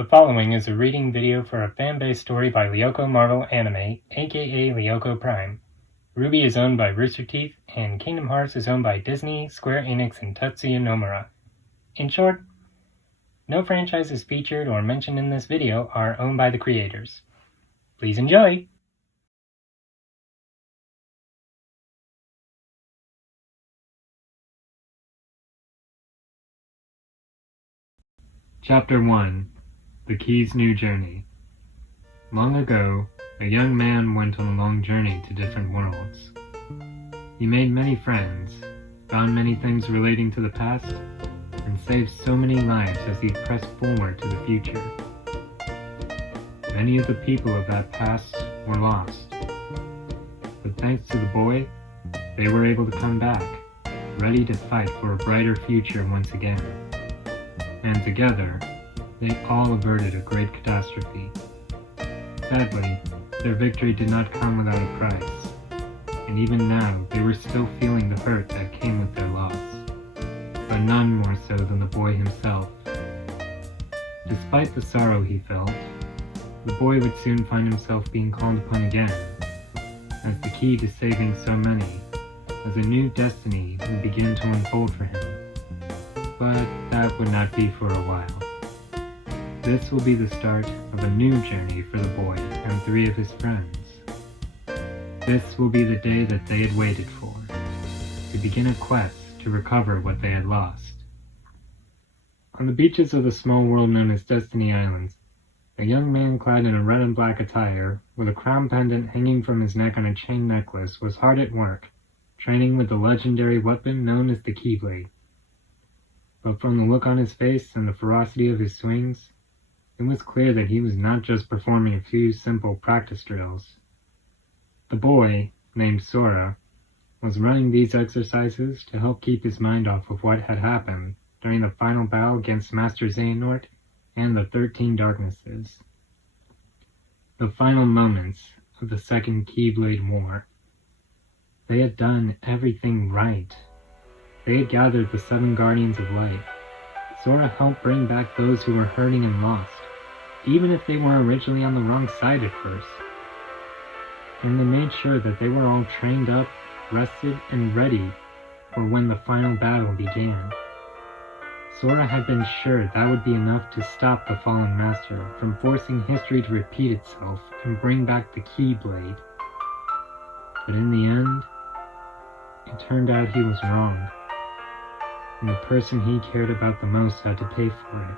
The following is a reading video for a fan-based story by lyokoMARVELanime, aka Lyoko Prime. Ruby is owned by Rooster Teeth, and Kingdom Hearts is owned by Disney, Square Enix, and Tetsuya Nomura. In short, no franchises featured or mentioned in this video are owned by the creators. Please enjoy! Chapter 1. The Key's New Journey. Long ago, a young man went on a long journey to different worlds. He made many friends, found many things relating to the past, and saved so many lives as he pressed forward to the future. Many of the people of that past were lost, but thanks to the boy, they were able to come back, ready to fight for a brighter future once again. And together, they all averted a great catastrophe. Sadly, their victory did not come without a price, and even now they were still feeling the hurt that came with their loss, but none more so than the boy himself. Despite the sorrow he felt, the boy would soon find himself being called upon again, as the key to saving so many, as a new destiny would begin to unfold for him. But that would not be for a while. This will be the start of a new journey for the boy and 3 of his friends. This will be the day that they had waited for, to begin a quest to recover what they had lost. On the beaches of the small world known as Destiny Islands, a young man clad in a red and black attire, with a crown pendant hanging from his neck on a chain necklace, was hard at work, training with the legendary weapon known as the Keyblade. But from the look on his face and the ferocity of his swings, it was clear that he was not just performing a few simple practice drills. The boy, named Sora, was running these exercises to help keep his mind off of what had happened during the final battle against Master Xehanort and the 13 Darknesses. The final moments of the Second Keyblade War. They had done everything right. They had gathered the 7 Guardians of Light. Sora helped bring back those who were hurting and lost, even if they were originally on the wrong side at first. And they made sure that they were all trained up, rested, and ready for when the final battle began. Sora had been sure that would be enough to stop the fallen master from forcing history to repeat itself and bring back the Keyblade. But in the end, it turned out he was wrong, and the person he cared about the most had to pay for it.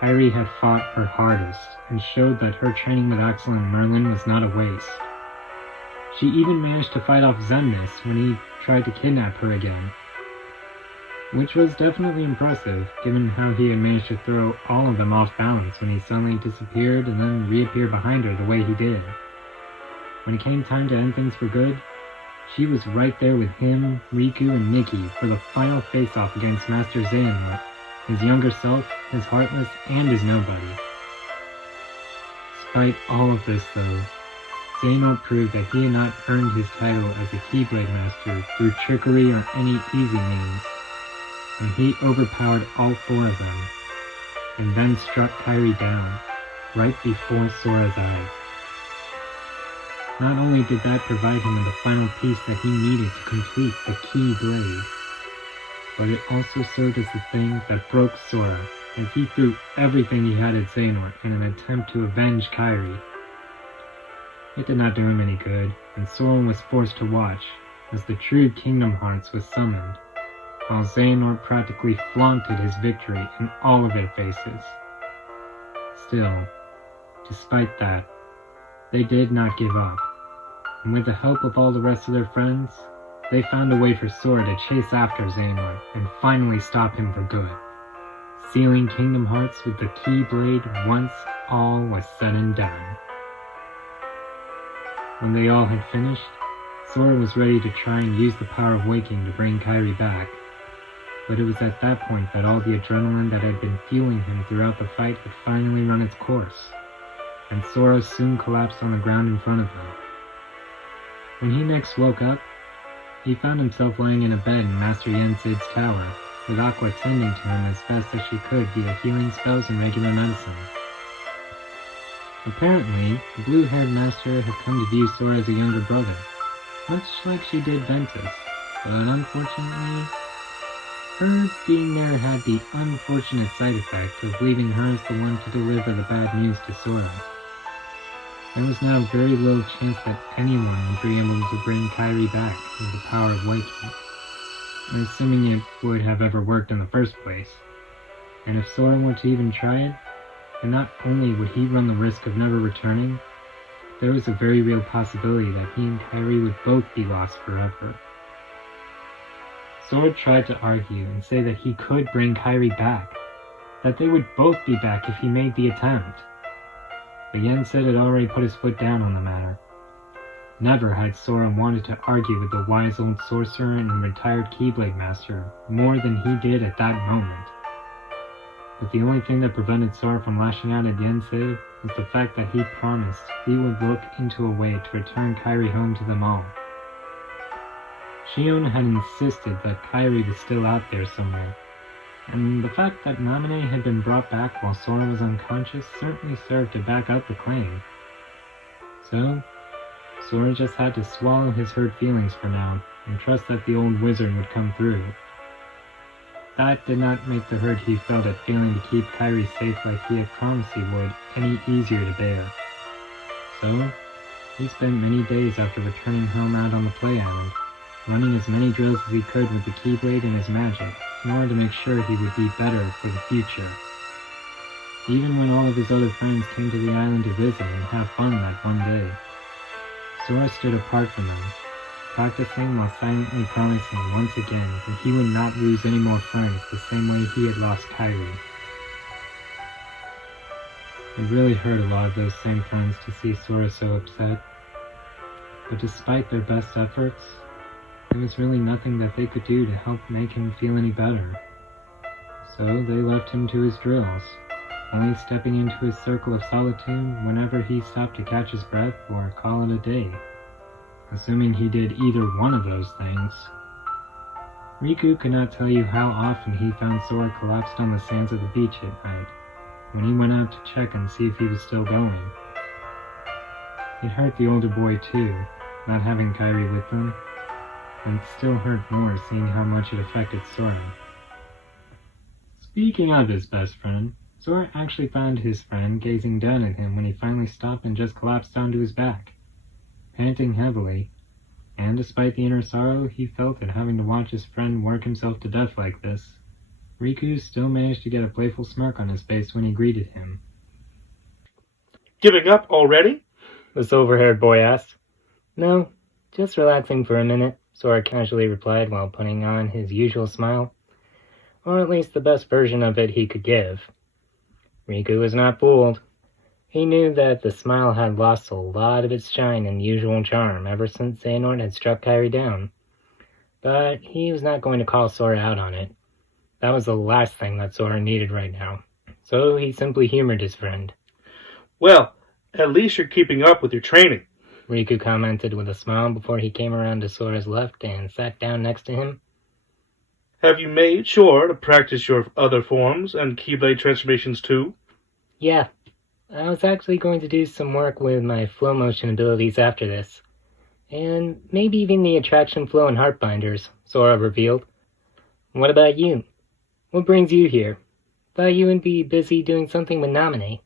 Kairi had fought her hardest and showed that her training with Axel and Merlin was not a waste. She even managed to fight off Xemnas when he tried to kidnap her again, which was definitely impressive given how he had managed to throw all of them off balance when he suddenly disappeared and then reappeared behind her the way he did. When it came time to end things for good, she was right there with him, Riku, and Nikki for the final face-off against Master Xehanort, his younger self, his heartless, and his nobody. Despite all of this though, Xehanort proved that he had not earned his title as a Keyblade Master through trickery or any easy means, and he overpowered all 4 of them, and then struck Kairi down, right before Sora's eyes. Not only did that provide him with the final piece that he needed to complete the Keyblade, but it also served as the thing that broke Sora, as he threw everything he had at Xehanort in an attempt to avenge Kairi. It did not do him any good, and Sora was forced to watch as the true Kingdom Hearts was summoned, while Xehanort practically flaunted his victory in all of their faces. Still, despite that, they did not give up, and with the help of all the rest of their friends, they found a way for Sora to chase after Xehanort and finally stop him for good, sealing Kingdom Hearts with the Keyblade once all was said and done. When they all had finished, Sora was ready to try and use the power of waking to bring Kairi back, but it was at that point that all the adrenaline that had been fueling him throughout the fight had finally run its course, and Sora soon collapsed on the ground in front of him. When he next woke up, he found himself lying in a bed in Master Yen Sid's tower, with Aqua tending to him as best as she could via healing spells and regular medicine. Apparently, the blue-haired master had come to view Sora as a younger brother, much like she did Ventus, but unfortunately, her being there had the unfortunate side effect of leaving her as the one to deliver the bad news to Sora. There was now very little chance that anyone would be able to bring Kairi back with the power of Waking, assuming it would have ever worked in the first place. And if Sora were to even try it, then not only would he run the risk of never returning, there was a very real possibility that he and Kairi would both be lost forever. Sora tried to argue and say that he could bring Kairi back, that they would both be back if he made the attempt. But Yen Sid had already put his foot down on the matter. Never had Sora wanted to argue with the wise old sorcerer and retired Keyblade Master more than he did at that moment. But the only thing that prevented Sora from lashing out at Yen Sid was the fact that he promised he would look into a way to return Kairi home to them all. Shion had insisted that Kairi was still out there somewhere, and the fact that Namine had been brought back while Sora was unconscious certainly served to back up the claim. So, Sora just had to swallow his hurt feelings for now, and trust that the old wizard would come through. That did not make the hurt he felt at failing to keep Kairi safe like he had promised he would any easier to bear. So, he spent many days after returning home out on the play island, running as many drills as he could with the Keyblade and his magic, in order to make sure he would be better for the future. Even when all of his other friends came to the island to visit and have fun that one day, Sora stood apart from them, practicing while silently promising once again that he would not lose any more friends the same way he had lost Kairi. It really hurt a lot of those same friends to see Sora so upset, but despite their best efforts, there was really nothing that they could do to help make him feel any better. So they left him to his drills, only stepping into his circle of solitude whenever he stopped to catch his breath or call it a day, assuming he did either one of those things. Riku could not tell you how often he found Sora collapsed on the sands of the beach at night, when he went out to check and see if he was still going. It hurt the older boy too, not having Kairi with them, and it still hurt more seeing how much it affected Sora. Speaking of his best friend, Sora actually found his friend gazing down at him when he finally stopped and just collapsed onto his back, panting heavily, and despite the inner sorrow he felt at having to watch his friend work himself to death like this, Riku still managed to get a playful smirk on his face when he greeted him. "Giving up already?" the silver-haired boy asked. "No, just relaxing for a minute," Sora casually replied while putting on his usual smile, or at least the best version of it he could give. Riku was not fooled. He knew that the smile had lost a lot of its shine and usual charm ever since Xehanort had struck Kairi down, but he was not going to call Sora out on it. That was the last thing that Sora needed right now, so he simply humored his friend. "Well, at least you're keeping up with your training," Riku commented with a smile before he came around to Sora's left and sat down next to him. "Have you made sure to practice your other forms and Keyblade transformations too?" "Yeah, I was actually going to do some work with my flow motion abilities after this. And maybe even the attraction flow and heartbinders," Sora revealed. "What about you? What brings you here? Thought you would be busy doing something with Namine."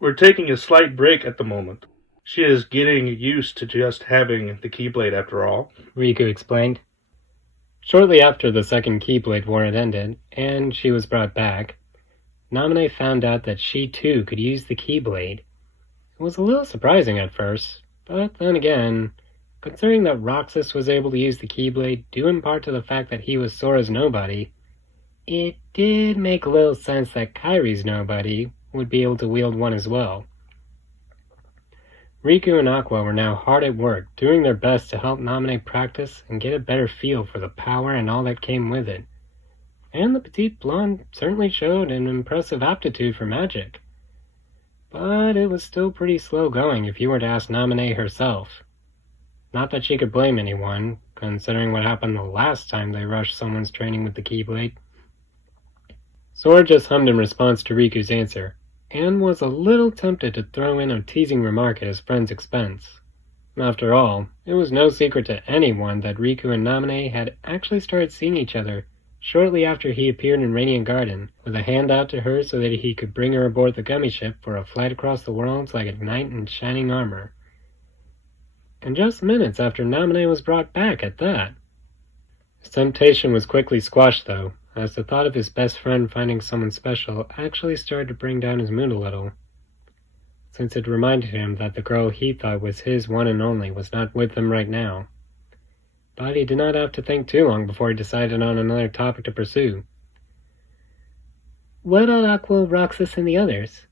"We're taking a slight break at the moment. She is getting used to just having the Keyblade after all," Riku explained. Shortly after the second Keyblade war had ended, and she was brought back, Namine found out that she too could use the Keyblade. It was a little surprising at first, but then again, considering that Roxas was able to use the Keyblade due in part to the fact that he was Sora's nobody, it did make a little sense that Kairi's nobody would be able to wield one as well. Riku and Aqua were now hard at work, doing their best to help Namine practice and get a better feel for the power and all that came with it. And the petite blonde certainly showed an impressive aptitude for magic. But it was still pretty slow going if you were to ask Namine herself. Not that she could blame anyone, considering what happened the last time they rushed someone's training with the Keyblade. Sora just hummed in response to Riku's answer, and was a little tempted to throw in a teasing remark at his friend's expense. After all, it was no secret to anyone that Riku and Namine had actually started seeing each other shortly after he appeared in Radiant Garden, with a hand out to her so that he could bring her aboard the gummy ship for a flight across the worlds like a knight in shining armor. And just minutes after Namine was brought back at that. His temptation was quickly squashed, though, as the thought of his best friend finding someone special actually started to bring down his mood a little, since it reminded him that the girl he thought was his one and only was not with him right now. But he did not have to think too long before he decided on another topic to pursue. What about Aqua, Roxas, and the others?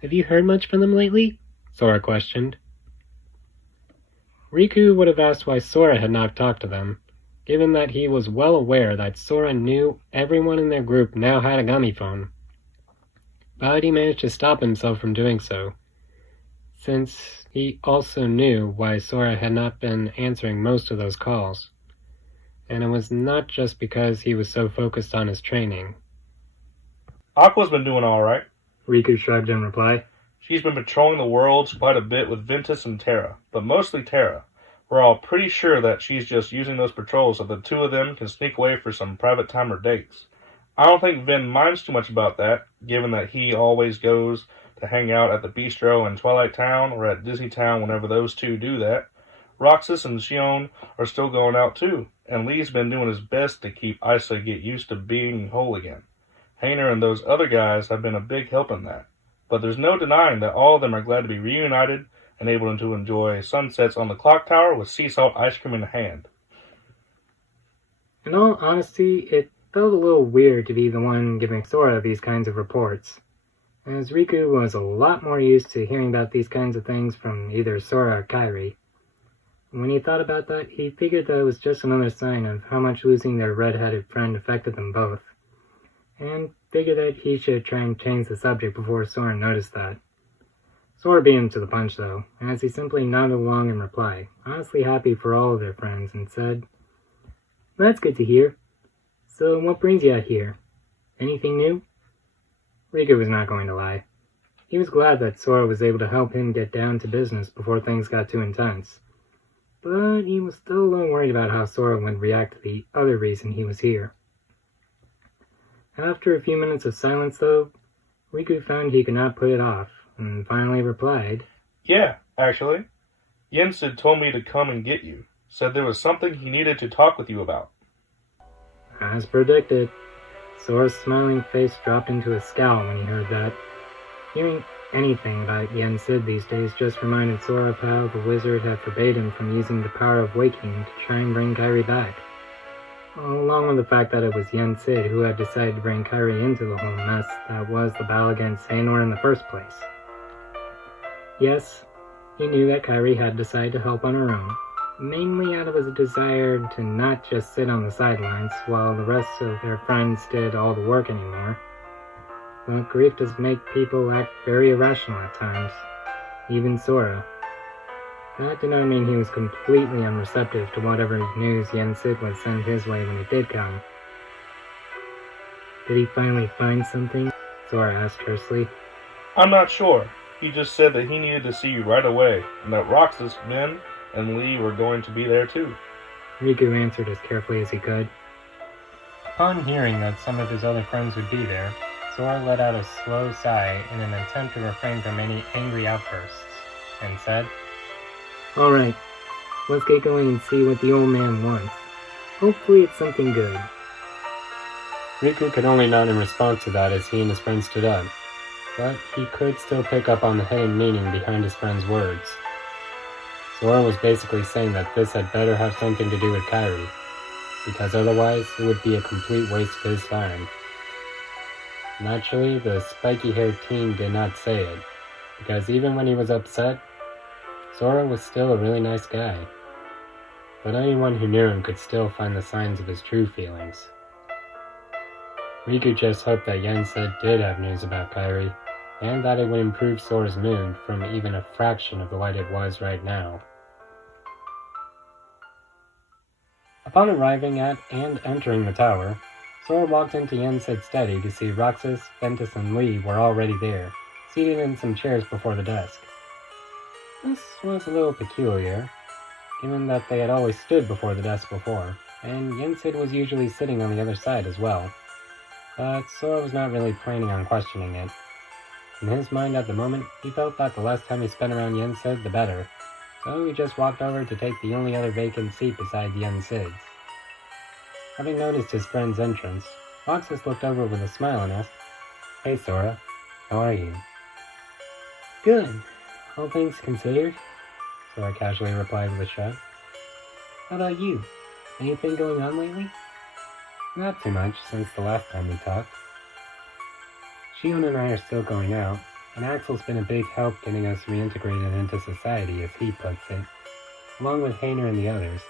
Have you heard much from them lately? Sora questioned. Riku would have asked why Sora had not talked to them, given that he was well aware that Sora knew everyone in their group now had a gummy phone. But he managed to stop himself from doing so, since he also knew why Sora had not been answering most of those calls. And it was not just because he was so focused on his training. Aqua's been doing alright. Riku shrugged in reply. She's been patrolling the worlds quite a bit with Ventus and Terra, but mostly Terra. We're all pretty sure that she's just using those patrols so the two of them can sneak away for some private time or dates. I don't think Vin minds too much about that, given that he always goes to hang out at the bistro in Twilight Town or at Disney Town whenever those two do that. Roxas and Xion are still going out too, and Lee's been doing his best to keep Isa get used to being whole again. Hayner and those other guys have been a big help in that, but there's no denying that all of them are glad to be reunited and able to enjoy sunsets on the clock tower with sea salt ice cream in hand. In all honesty, it felt a little weird to be the one giving Sora these kinds of reports, as Riku was a lot more used to hearing about these kinds of things from either Sora or Kairi. When he thought about that, he figured that it was just another sign of how much losing their red-headed friend affected them both, and figured that he should try and change the subject before Sora noticed that. Sora beat him to the punch, though, as he simply nodded along in reply, honestly happy for all of their friends, and said, "That's good to hear. So what brings you out here? Anything new?" Riku was not going to lie. He was glad that Sora was able to help him get down to business before things got too intense. But he was still a little worried about how Sora would react to the other reason he was here. After a few minutes of silence, though, Riku found he could not put it off, and finally replied, "Yeah, actually. Yen Sid told me to come and get you. Said there was something he needed to talk with you about." As predicted, Sora's smiling face dropped into a scowl when he heard that. Hearing anything about Yen Sid these days just reminded Sora of how the wizard had forbade him from using the power of waking to try and bring Kairi back, along with the fact that it was Yen Sid who had decided to bring Kairi into the whole mess that was the battle against Xehanort in the first place. Yes, he knew that Kairi had decided to help on her own, mainly out of his desire to not just sit on the sidelines while the rest of their friends did all the work anymore. But grief does make people act very irrational at times, even Sora. That did not mean he was completely unreceptive to whatever news Yen Sid would send his way when it did come. Did he finally find something? Sora asked tersely. "I'm not sure. He just said that he needed to see you right away, and that Roxas, Vin, and Lee were going to be there too." Riku answered as carefully as he could. Upon hearing that some of his other friends would be there, Sora let out a slow sigh in an attempt to refrain from any angry outbursts, and said, "Alright, let's get going and see what the old man wants. Hopefully it's something good." Riku could only nod in response to that as he and his friend stood up, but he could still pick up on the hidden meaning behind his friend's words. Sora was basically saying that this had better have something to do with Kairi, because otherwise it would be a complete waste of his time. Naturally, the spiky-haired teen did not say it, because even when he was upset, Sora was still a really nice guy. But anyone who knew him could still find the signs of his true feelings. Riku just hoped that Yen Sid did have news about Kairi, and that it would improve Sora's mood from even a fraction of the light it was right now. Upon arriving at and entering the tower, Sora walked into Yen Sid's study to see Roxas, Ventus, and Lee were already there, seated in some chairs before the desk. This was a little peculiar, given that they had always stood before the desk before, and Yen Sid was usually sitting on the other side as well. But Sora was not really planning on questioning it. In his mind at the moment, he felt that the less time he spent around Yen Sid, the better, so he just walked over to take the only other vacant seat beside Yen Sid's. Having noticed his friend's entrance, Roxas looked over with a smile and asked, "Hey Sora, how are you?" "Good, all things considered," Sora casually replied with a shrug. "How about you? Anything going on lately?" "Not too much since the last time we talked. Shion and I are still going out, and Axel's been a big help getting us reintegrated into society, as he puts it, along with Hainer and the others.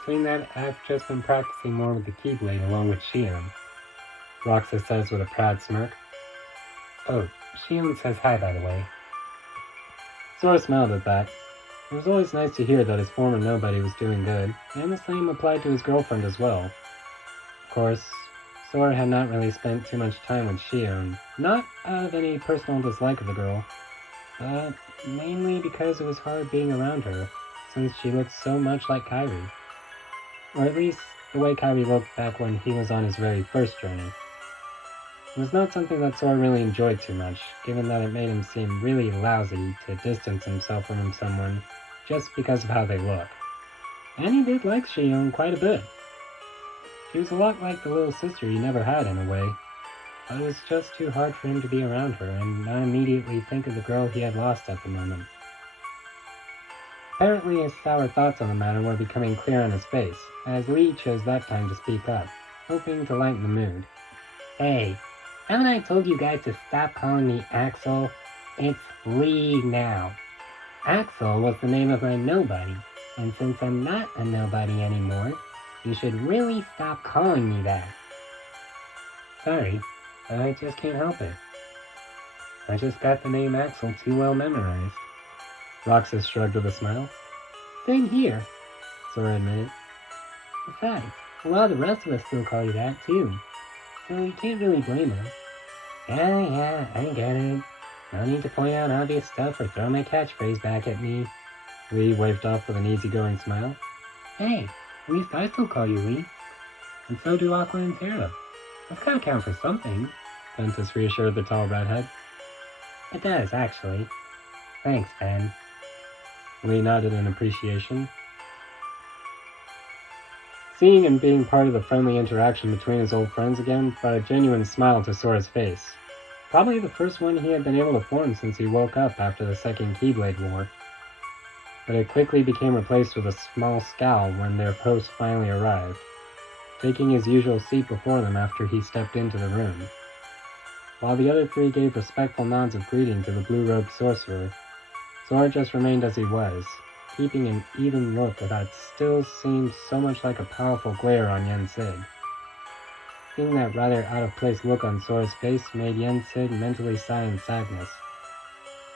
Between that, I've just been practicing more with the Keyblade along with Shion," Roxas says with a proud smirk. "Oh, Shion says hi, by the way." Sora smiled at that. It was always nice to hear that his former nobody was doing good, and the same applied to his girlfriend as well. Of course, Sora had not really spent too much time with Shion, not out of any personal dislike of the girl, but mainly because it was hard being around her, since she looked so much like Kairi. Or at least, the way Kairi looked back when he was on his very first journey. It was not something that Sora really enjoyed too much, given that it made him seem really lousy to distance himself from someone just because of how they look. And he did like Shion quite a bit. She was a lot like the little sister he never had in a way, but it was just too hard for him to be around her and not immediately think of the girl he had lost at the moment. Apparently his sour thoughts on the matter were becoming clear on his face, as Lee chose that time to speak up, hoping to lighten the mood. "Hey, haven't I told you guys to stop calling me Axel? It's Lee now. Axel was the name of my nobody, and since I'm not a nobody anymore, you should really stop calling me that." "Sorry, but I just can't help it. I just got the name Axel too well memorized." Roxas shrugged with a smile. "Same here," Sora admitted. "Besides, a lot of the rest of us still call you that too, so you can't really blame her." Yeah, I get it. No need to point out obvious stuff or throw my catchphrase back at me." Lee waved off with an easygoing smile. "Hey, at least I still call you Lee. And so do Aqua and Terra. That's gotta count for something," Ventus reassured the tall redhead. "It does, actually. Thanks, Ben." Lee nodded in appreciation. Seeing and being part of the friendly interaction between his old friends again brought a genuine smile to Sora's face. Probably the first one he had been able to form since he woke up after the second Keyblade War. But it quickly became replaced with a small scowl when their host finally arrived, taking his usual seat before them after he stepped into the room. While the other three gave respectful nods of greeting to the blue-robed sorcerer, Sora just remained as he was, keeping an even look that still seemed so much like a powerful glare on Yen Sid. Seeing that rather out-of-place look on Sora's face made Yen Sid mentally sigh in sadness,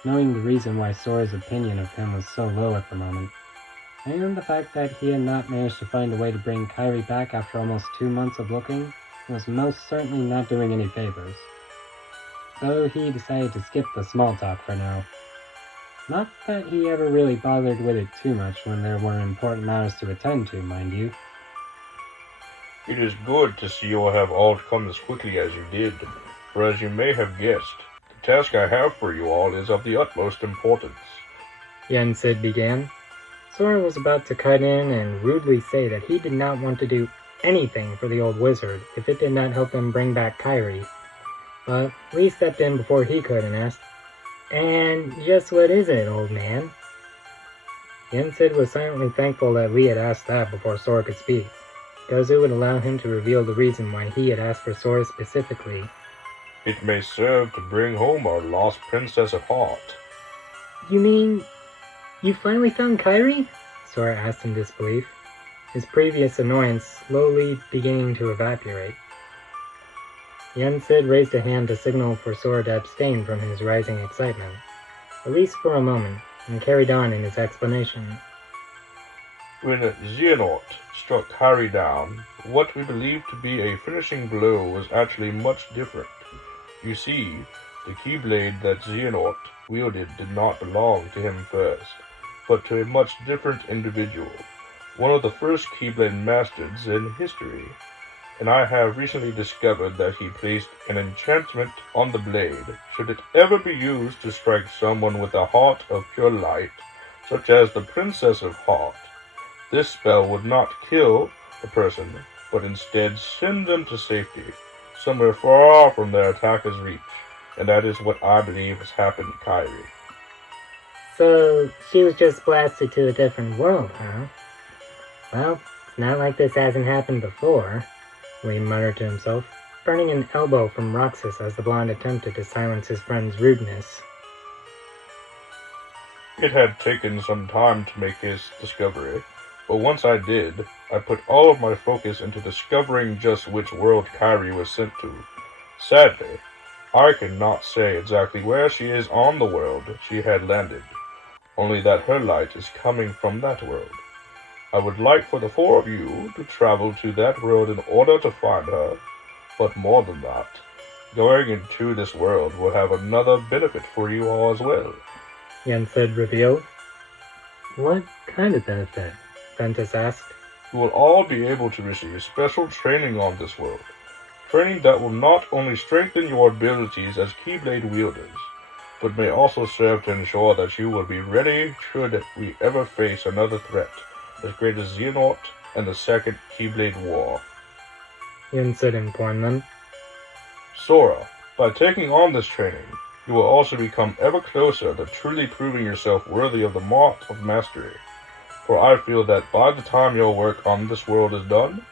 knowing the reason why Sora's opinion of him was so low at the moment, and the fact that he had not managed to find a way to bring Kairi back after almost 2 months of looking was most certainly not doing any favors. So he decided to skip the small talk for now. Not that he ever really bothered with it too much when there were important matters to attend to, mind you. It is good to see you have all come as quickly as you did, for as you may have guessed, the task I have for you all is of the utmost importance. Yen Sid began. Sora was about to cut in and rudely say that he did not want to do anything for the old wizard if it did not help them bring back Kairi. But Lee stepped in before he could and asked, "And just what is it, old man?" Yen Sid was silently thankful that Lee had asked that before Sora could speak, because it would allow him to reveal the reason why he had asked for Sora specifically. It may serve to bring home our lost princess at heart. "You mean you finally found Kairi?" Sora asked in disbelief, his previous annoyance slowly beginning to evaporate. Yen Sid raised a hand to signal for Sora to abstain from his rising excitement, at least for a moment, and carried on in his explanation. When Xehanort struck Kairi down, what we believed to be a finishing blow was actually much different. You see, the Keyblade that Xehanort wielded did not belong to him first, but to a much different individual, one of the first Keyblade masters in history, and I have recently discovered that he placed an enchantment on the blade should it ever be used to strike someone with a heart of pure light, such as the Princess of Heart. This spell would not kill the person, but instead send them to safety, somewhere far from their attacker's reach, and that is what I believe has happened to Kairi. So, she was just blasted to a different world, huh? Well, it's not like this hasn't happened before, Lee muttered to himself, burning an elbow from Roxas as the blonde attempted to silence his friend's rudeness. It had taken some time to make his discovery, but once I did, I put all of my focus into discovering just which world Kairi was sent to. Sadly, I cannot say exactly where she is on the world she had landed, only that her light is coming from that world. I would like for the four of you to travel to that world in order to find her, but more than that, going into this world will have another benefit for you all as well. Yen Sid revealed. What kind of benefit? Ventus asked. You will all be able to receive special training on this world. Training that will not only strengthen your abilities as Keyblade wielders, but may also serve to ensure that you will be ready should we ever face another threat as great as Xehanort and the Second Keyblade War. Yen Sid informed them. Sora, by taking on this training, you will also become ever closer to truly proving yourself worthy of the mark of mastery. For I feel that by the time your work on this world is done,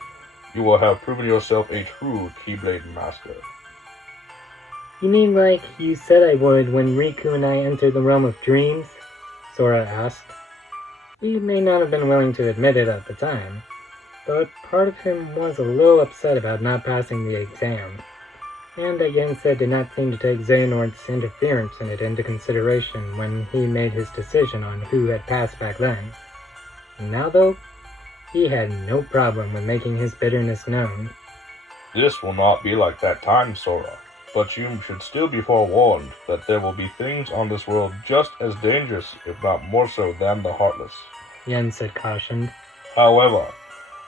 you will have proven yourself a true Keyblade master. You mean like you said I would when Riku and I entered the realm of dreams? Sora asked. He may not have been willing to admit it at the time, but part of him was a little upset about not passing the exam, and that Yen Sid did not seem to take Xehanort's interference in it into consideration when he made his decision on who had passed back then. Now though, he had no problem with making his bitterness known. This will not be like that time, Sora, but you should still be forewarned that there will be things on this world just as dangerous, if not more so, than the Heartless. Yen Sid cautioned. However,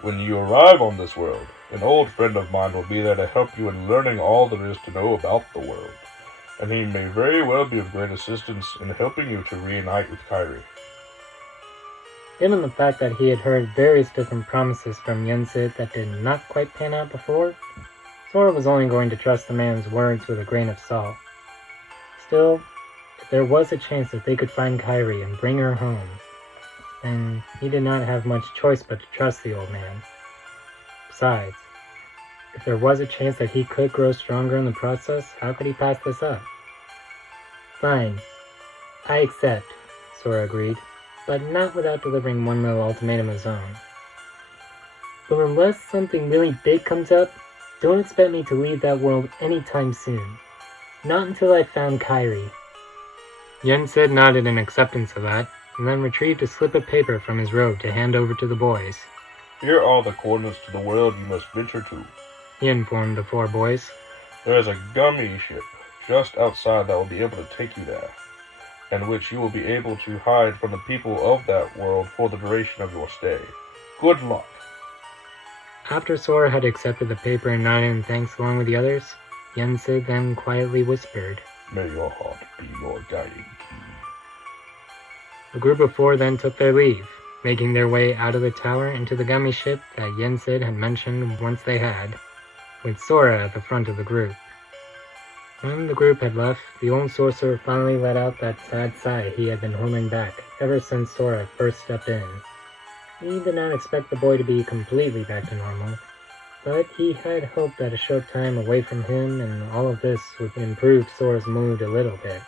when you arrive on this world, an old friend of mine will be there to help you in learning all there is to know about the world, and he may very well be of great assistance in helping you to reunite with Kairi. Given the fact that he had heard various different promises from Yen Sid that did not quite pan out before, Sora was only going to trust the man's words with a grain of salt. Still, if there was a chance that they could find Kairi and bring her home, then he did not have much choice but to trust the old man. Besides, if there was a chance that he could grow stronger in the process, how could he pass this up? Fine, I accept, Sora agreed, but not without delivering one little ultimatum of his own. But unless something really big comes up, don't expect me to leave that world anytime soon. Not until I've found Kairi. Yen Sid nodded in acceptance of that, and then retrieved a slip of paper from his robe to hand over to the boys. Here are the coordinates to the world you must venture to. He informed the four boys. There is a gummy ship just outside that will be able to take you there, and which you will be able to hide from the people of that world for the duration of your stay. Good luck. After Sora had accepted the paper and nodded in thanks along with the others, Yen Sid then quietly whispered, May your heart be your guiding key. The group of four then took their leave, making their way out of the tower into the gummy ship that Yen Sid had mentioned once they had, with Sora at the front of the group. When the group had left, the old sorcerer finally let out that sad sigh he had been holding back ever since Sora first stepped in. He did not expect the boy to be completely back to normal, but he had hoped that a short time away from him and all of this would improve Sora's mood a little bit.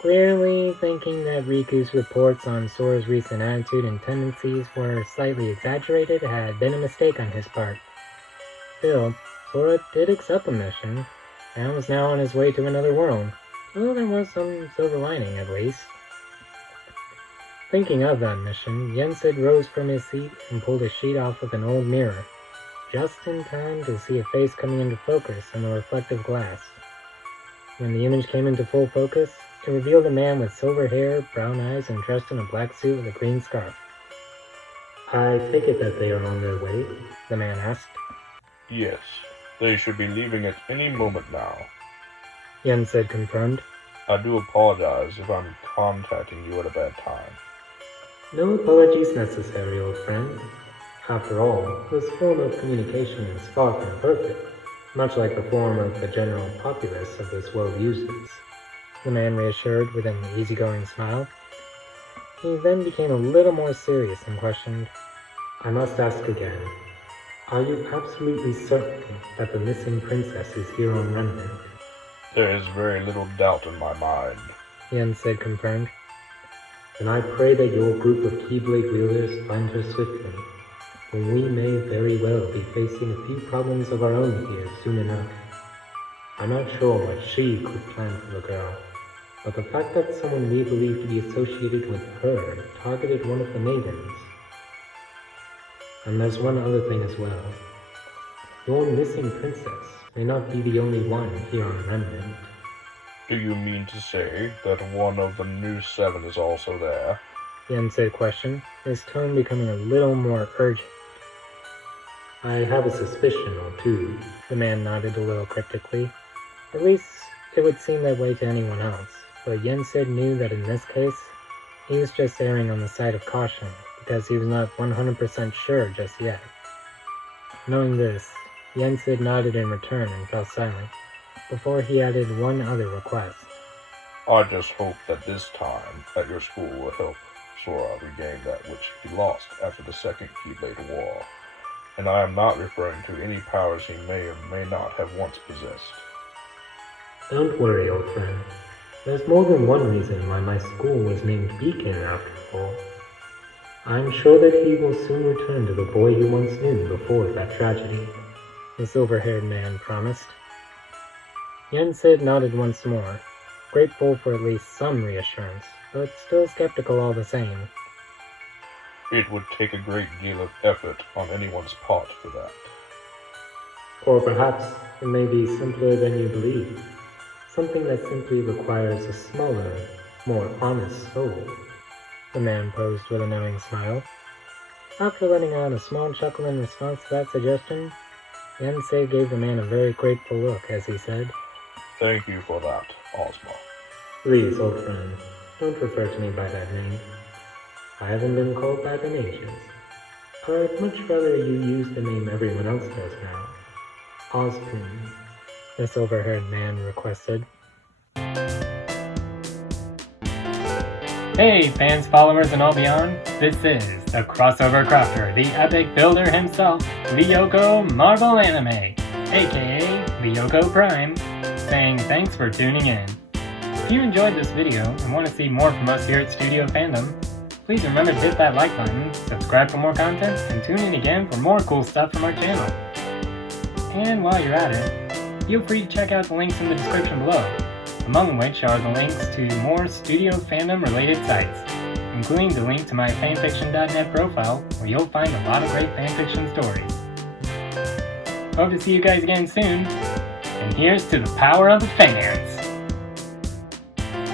Clearly thinking that Riku's reports on Sora's recent attitude and tendencies were slightly exaggerated had been a mistake on his part. Still, Sora did accept the mission, and was now on his way to another world, so there was some silver lining at least. Thinking of that mission, Yen Sid rose from his seat and pulled a sheet off of an old mirror, just in time to see a face coming into focus in the reflective glass. When the image came into full focus, it revealed a man with silver hair, brown eyes, and dressed in a black suit with a green scarf. I take it that they are on their way? The man asked. Yes, they should be leaving at any moment now. Yen Sid confirmed. I do apologize if I'm contacting you at a bad time. No apologies necessary, old friend. After all, this form of communication is far from perfect, much like the form of the general populace of this world uses. The man reassured with an easygoing smile. He then became a little more serious and questioned, I must ask again, are you absolutely certain that the missing princess is here on Remnant? There is very little doubt in my mind. Yen Sid confirmed. Then I pray that your group of Keyblade wielders find her swiftly, for we may very well be facing a few problems of our own here soon enough. I'm not sure what she could plan for the girl, but the fact that someone we believe to be associated with her targeted one of the maidens. And there's one other thing as well. Your missing princess may not be the only one here on Remnant. Do you mean to say that one of the new 7 is also there? Yen Sid questioned, his tone becoming a little more urgent. I have a suspicion or two. The man nodded a little cryptically. At least, it would seem that way to anyone else, but Yen Sid knew that in this case, he was just erring on the side of caution, because he was not 100% sure just yet. Knowing this, Yen Sid nodded in return and fell silent, before he added one other request. I just hope that this time at your school will help Sora regain that which he lost after the Second Keyblade War, and I am not referring to any powers he may or may not have once possessed. Don't worry, old friend. There's more than one reason why my school was named Beacon after all. I'm sure that he will soon return to the boy he once knew before that tragedy, the silver-haired man promised. Yen Sid nodded once more, grateful for at least some reassurance, but still skeptical all the same. It would take a great deal of effort on anyone's part for that. Or perhaps it may be simpler than you believe. Something that simply requires a smaller, more honest soul. The man posed with a knowing smile. After letting out a small chuckle in response to that suggestion, Yen Sid gave the man a very grateful look as he said, Thank you for that, Ozma. Please, old friend, don't refer to me by that name. I haven't been called that in ages. I'd much rather you use the name everyone else does now. Ozpin, the silver-haired man requested. Hey fans, followers, and all beyond, this is the crossover crafter, the epic builder himself, lyokoMARVELanime, aka Lyoko Prime, saying thanks for tuning in. If you enjoyed this video and want to see more from us here at Studio Fandom, please remember to hit that like button, subscribe for more content, and tune in again for more cool stuff from our channel. And while you're at it, feel free to check out the links in the description below, among which are the links to more Studio Fandom related sites, including the link to my fanfiction.net profile, where you'll find a lot of great fanfiction stories. Hope to see you guys again soon, and here's to the power of the fans!